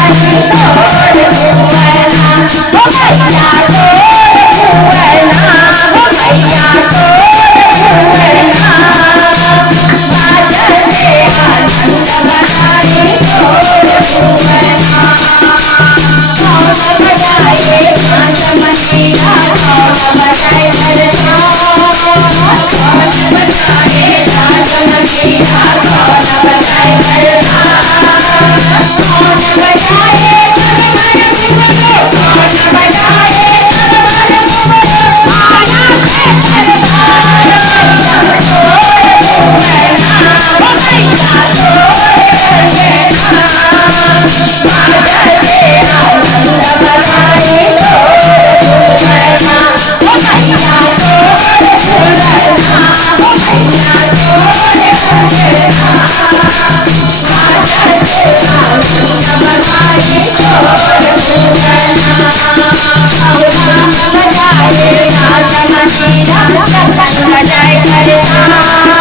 I बजाए हरे राम